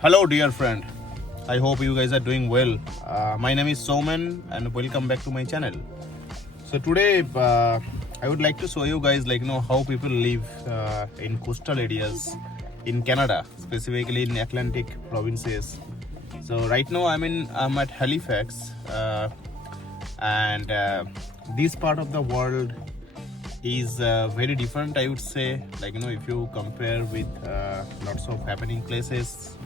Hello, dear friend. I hope you guys are doing well. My name is Soman, and welcome back to my channel. So today, I would like to show you guys, how people live in coastal areas in Canada, specifically in Atlantic provinces. So right now, I'm at Halifax, and this part of the world is very different, I would say. If you compare with lots of happening places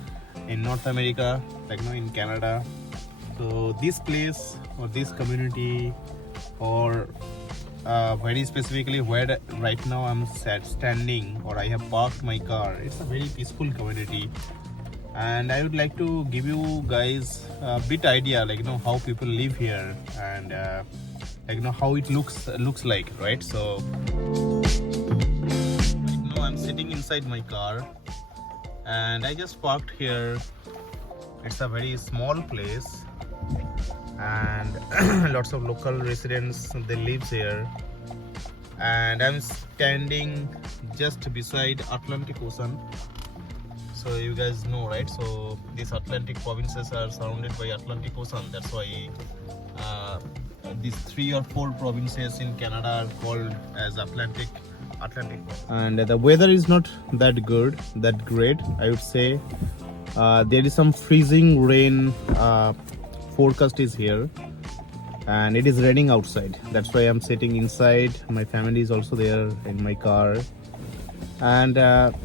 in North America, in Canada. So this place or this community, or very specifically where right now I'm standing, or I have parked my car, it's a very peaceful community. And I would like to give you guys a bit idea, how people live here, and how it looks like, right? So right now I'm sitting inside my car, and I just parked here. It's a very small place, and lots of local residents, they live here. And I'm standing just beside Atlantic Ocean. So you guys know, right? So these Atlantic provinces are surrounded by Atlantic Ocean. That's why these 3 or 4 provinces in Canada are called as Atlantic. And the weather is not that great, I would say. There is some freezing rain forecast is here, and it is raining outside. That's why I'm sitting inside. My family is also there in my car. And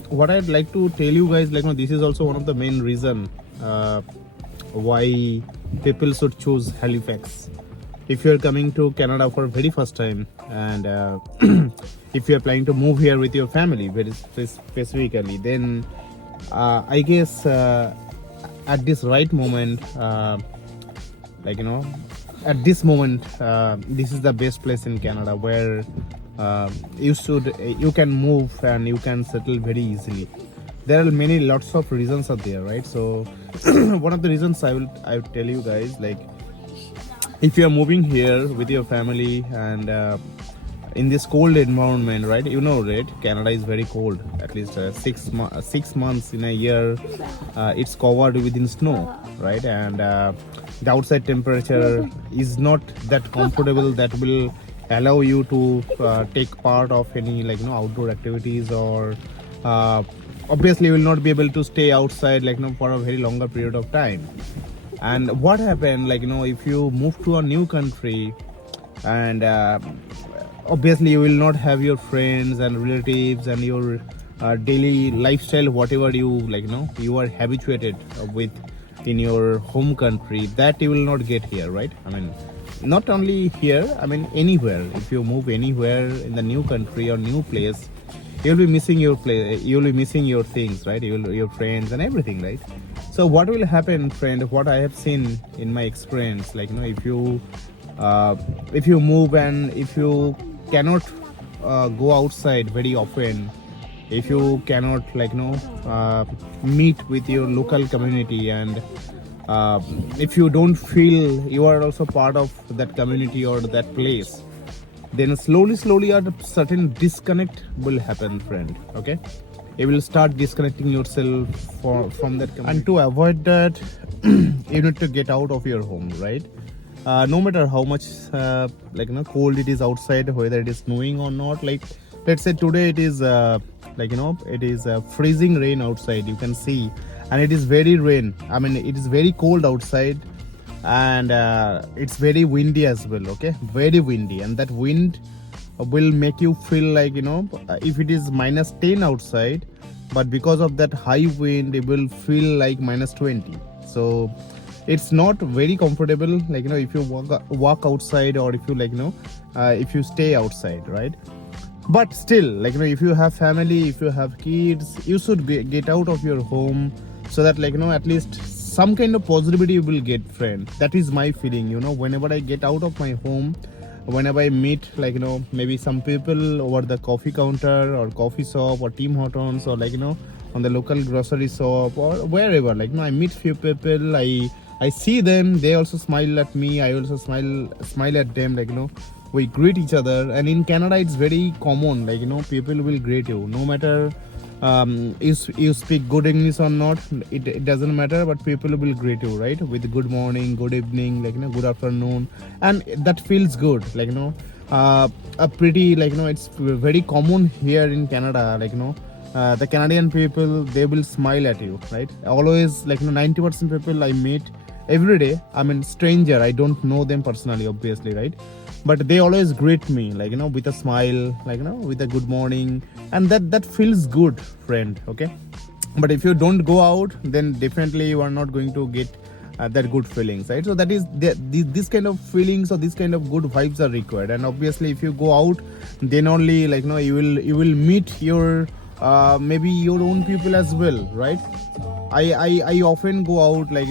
what I'd like to tell you guys, this is also one of the main reason why people should choose Halifax. If you're coming to Canada for very first time, and if you're planning to move here with your family very specifically, then I guess at this right moment, at this moment, this is the best place in Canada where you can move and you can settle very easily. There are lots of reasons are there, right? So one of the reasons I will tell you guys, if you are moving here with your family and in this cold environment, right? Right? Canada is very cold. At least 6 months in a year, it's covered within snow, right? And the outside temperature is not that comfortable that will allow you to take part of any outdoor activities, or obviously you will not be able to stay outside for a very longer period of time. And what happened, if you move to a new country, and obviously you will not have your friends and relatives and your daily lifestyle, whatever you are habituated with in your home country, that you will not get here, right? Not only here, anywhere. If you move anywhere in the new country or new place, you'll be missing your place, you'll be missing your things, right? Your friends and everything, right? So what will happen, friend, what I have seen in my experience, if you move and if you cannot go outside very often, if you cannot meet with your local community, and if you don't feel you are also part of that community or that place, then slowly a certain disconnect will happen, friend. Okay, you will start disconnecting yourself from that community. And to avoid that, you need to get out of your home, right? No matter how much cold it is outside, whether it is snowing or not. Let's say today it is it is freezing rain outside, you can see, and it is very rain. It is very cold outside, and it's very windy as well. Okay, very windy, and that wind will make you feel if it is -10 outside, but because of that high wind, it will feel like -20. So it's not very comfortable, if you walk outside, or if you if you stay outside, right? But still, if you have family, if you have kids, you should get out of your home, so that at least some kind of positivity you will get, friend. That is my feeling. Whenever I get out of my home, whenever I meet maybe some people over the coffee counter or coffee shop or Tim Hortons, or on the local grocery shop or wherever, I meet few people, I see them, they also smile at me, I also smile at them, we greet each other. And in Canada it's very common, people will greet you no matter you speak good English or not, it doesn't matter, but people will greet you, right, with good morning, good evening, like, good afternoon, and that feels good, like, a pretty, like, it's very common here in Canada, like, the Canadian people, they will smile at you, right? Always, like, 90% people I meet every day, I mean, stranger, I don't know them personally, obviously, right? But they always greet me, like, with a smile, like, with a good morning, and that feels good, friend. Okay, but if you don't go out, then definitely you are not going to get that good feelings, right? So that is this kind of feelings or this kind of good vibes are required, and obviously if you go out, then only, like, you will meet your maybe your own people as well, right? I often go out, like,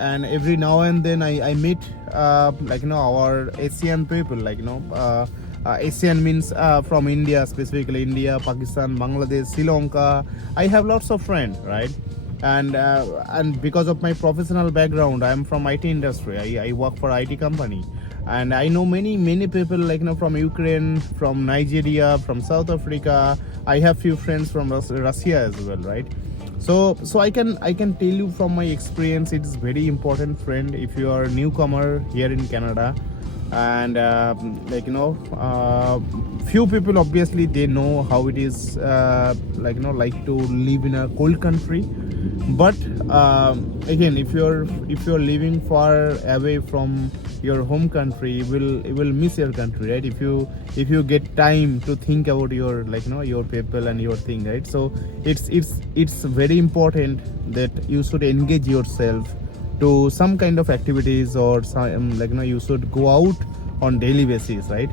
and every now and then I meet like, our Asian people, like, Asian means from India, specifically India, Pakistan, Bangladesh, Sri Lanka. I have lots of friends, right? And because of my professional background, I am from IT industry. I work for IT company, and I know many people, like, from Ukraine, from Nigeria, from South Africa. I have few friends from Russia as well, right? So I can tell you from my experience, it's very important, friend, if you are a newcomer here in Canada, and like, few people obviously they know how it is, like, like to live in a cold country, but again, if you're living far away from your home country, you will miss your country, right? If you get time to think about your, like, your people and your thing, right? So it's very important that you should engage yourself to some kind of activities, or some, like, you should go out on daily basis, right?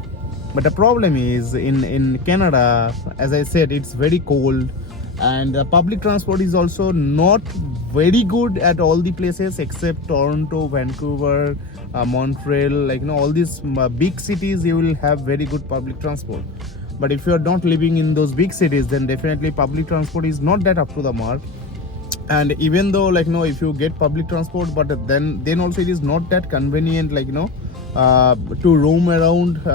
But the problem is in Canada, as I said, it's very cold, and the public transport is also not very good at all the places except Toronto, Vancouver, Montreal, like, all these big cities, you will have very good public transport. But if you are not living in those big cities, then definitely public transport is not that up to the mark. And even though, like, if you get public transport, but then also it is not that convenient, like, to roam around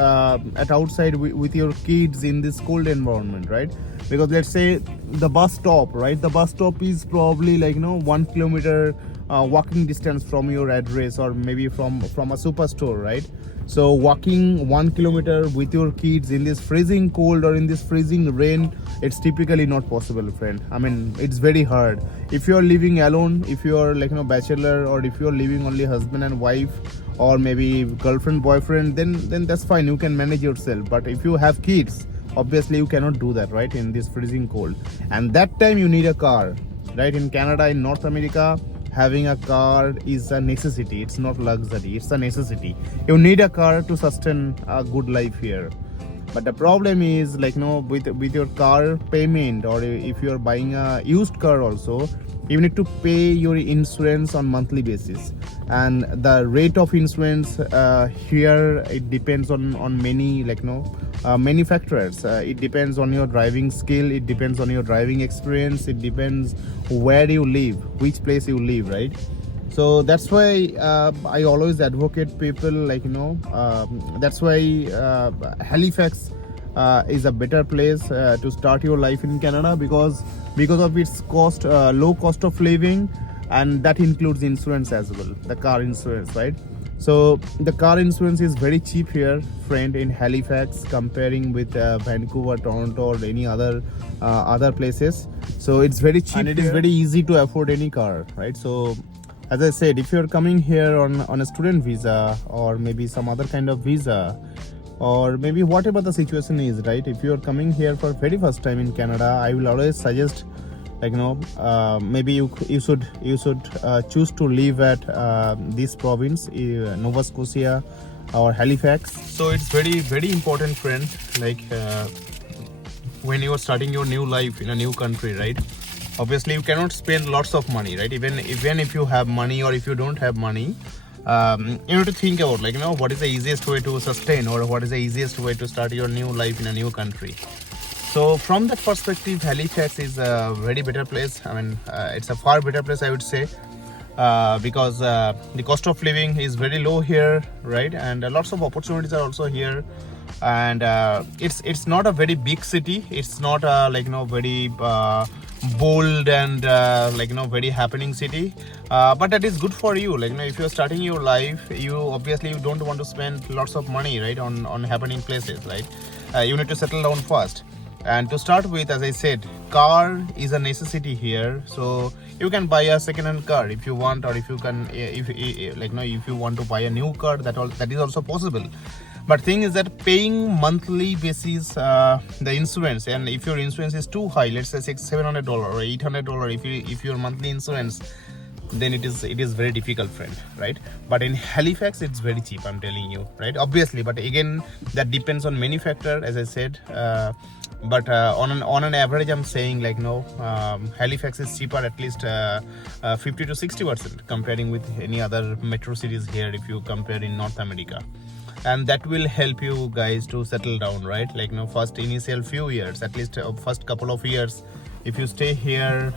at outside with your kids in this cold environment, right? Because let's say the bus stop, right? The bus stop is probably, like, 1 kilometer walking distance from your address, or maybe from a superstore, right? So walking 1 kilometer with your kids in this freezing cold or in this freezing rain, it's typically not possible, friend. I mean, it's very hard. If you're living alone, if you're, like, bachelor, or if you're living only husband and wife, or maybe girlfriend, boyfriend, then that's fine, you can manage yourself. But if you have kids, obviously you cannot do that, right, in this freezing cold. And that time you need a car, right? In Canada, in North America, having a car is a necessity. It's not luxury, it's a necessity. You need a car to sustain a good life here. But the problem is, like, with your car payment, or if you're buying a used car also, you need to pay your insurance on monthly basis, and the rate of insurance here, it depends on many, like, many factors. It depends on your driving skill, it depends on your driving experience, it depends where you live, which place you live, right? So that's why I always advocate people, like, that's why Halifax is a better place to start your life in Canada, because of its low cost of living, and that includes insurance as well, the car insurance, right? So the car insurance is very cheap here, friend, in Halifax, comparing with Vancouver, Toronto, or any other places. So it's very cheap, and it is very easy to afford any car, right? So as I said, if you're coming here on a student visa, or maybe some other kind of visa, or maybe whatever the situation is, right? If you're coming here for very first time in Canada, I will always suggest, like, maybe you should choose to live at this province, Nova Scotia or Halifax. So it's very important, friend, like, when you are starting your new life in a new country, right? Obviously you cannot spend lots of money, right? Even if you have money, or if you don't have money, you have to think about, like, what is the easiest way to sustain, or what is the easiest way to start your new life in a new country. So from that perspective, Halifax is a very better place. I mean, it's a far better place, I would say, because the cost of living is very low here, right? And lots of opportunities are also here. and it's not a very big city. It's not very bold and very happening city, but that is good for you. If you're starting your life, you obviously you don't want to spend lots of money, right, on happening places, right? You need to settle down first. And to start with, as I said, car is a necessity here. So you can buy a second-hand car if you want, or if you can, if you want to buy a new car, that is also possible. But thing is that paying monthly basis the insurance, and if your insurance is too high, let's say $700 or $800, if your monthly insurance, then it is very difficult, friend, right? But in Halifax it's very cheap, I'm telling you, right? Obviously, but again, that depends on many factors, as I said, but on an average, I'm saying Halifax is cheaper at least 50 to 60% comparing with any other metro cities here, if you compare in North America. And that will help you guys to settle down, right? First initial few years, at least first couple of years, if you stay here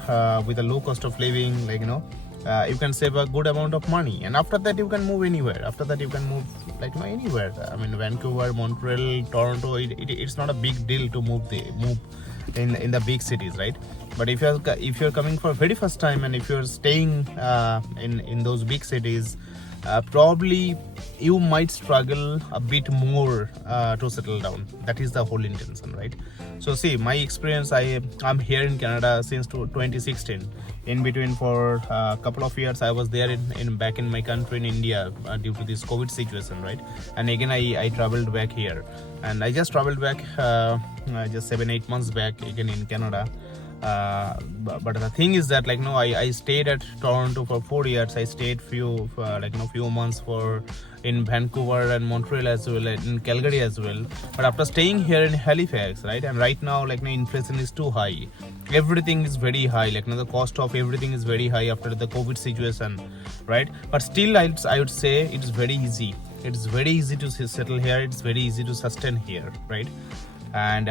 with a low cost of living, you can save a good amount of money, and after that you can move anywhere. After that you can move anywhere. I mean, Vancouver, Montreal, Toronto, it's not a big deal to move in the big cities, right? But if you're coming for very first time, and if you're staying in those big cities, probably you might struggle a bit more to settle down. That is the whole intention, right? So see, my experience, I'm here in Canada since 2016. In between, for a couple of years I was there back in my country in India due to this COVID situation, right? And again I traveled back here, and I just traveled back just 7-8 months back again in Canada. But the thing is that I stayed at Toronto for 4 years. I stayed few months in Vancouver and Montreal as well, in Calgary as well. But after staying here in Halifax, right, and right now inflation is too high. Everything is very high. The cost of everything is very high after the COVID situation, right? But still, I would say it's very easy. It's very easy to settle here. It's very easy to sustain here, right? And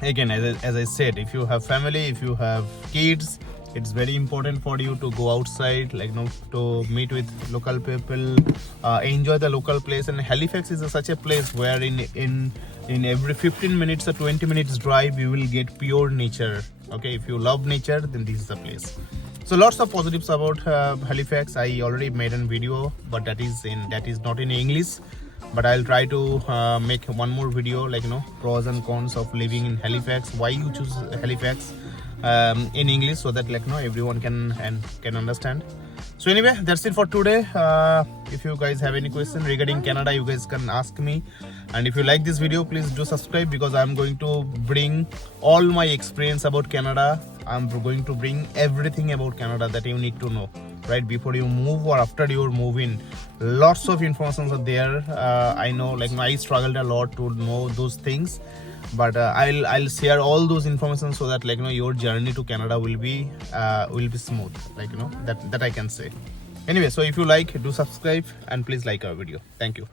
again, as I said, if you have family, if you have kids, it's very important for you to go outside, to meet with local people, enjoy the local place. And Halifax is such a place where in every 15 minutes or 20 minutes drive you will get pure nature. Okay, if you love nature, then this is the place. So lots of positives about Halifax. I already made a video, but that is not in English. But I'll try to make one more video, pros and cons of living in Halifax, why you choose Halifax in English, so that everyone can understand. So anyway, that's it for today. If you guys have any question regarding Canada, you guys can ask me. And if you like this video, please do subscribe, because I'm going to bring all my experience about Canada. I'm going to bring everything about Canada that you need to know, right, before you move or after you move in. Lots of information are there. I know, I struggled a lot to know those things, but I'll share all those information so that your journey to Canada will be smooth, that I can say. Anyway, so if you like, do subscribe and please like our video. Thank you.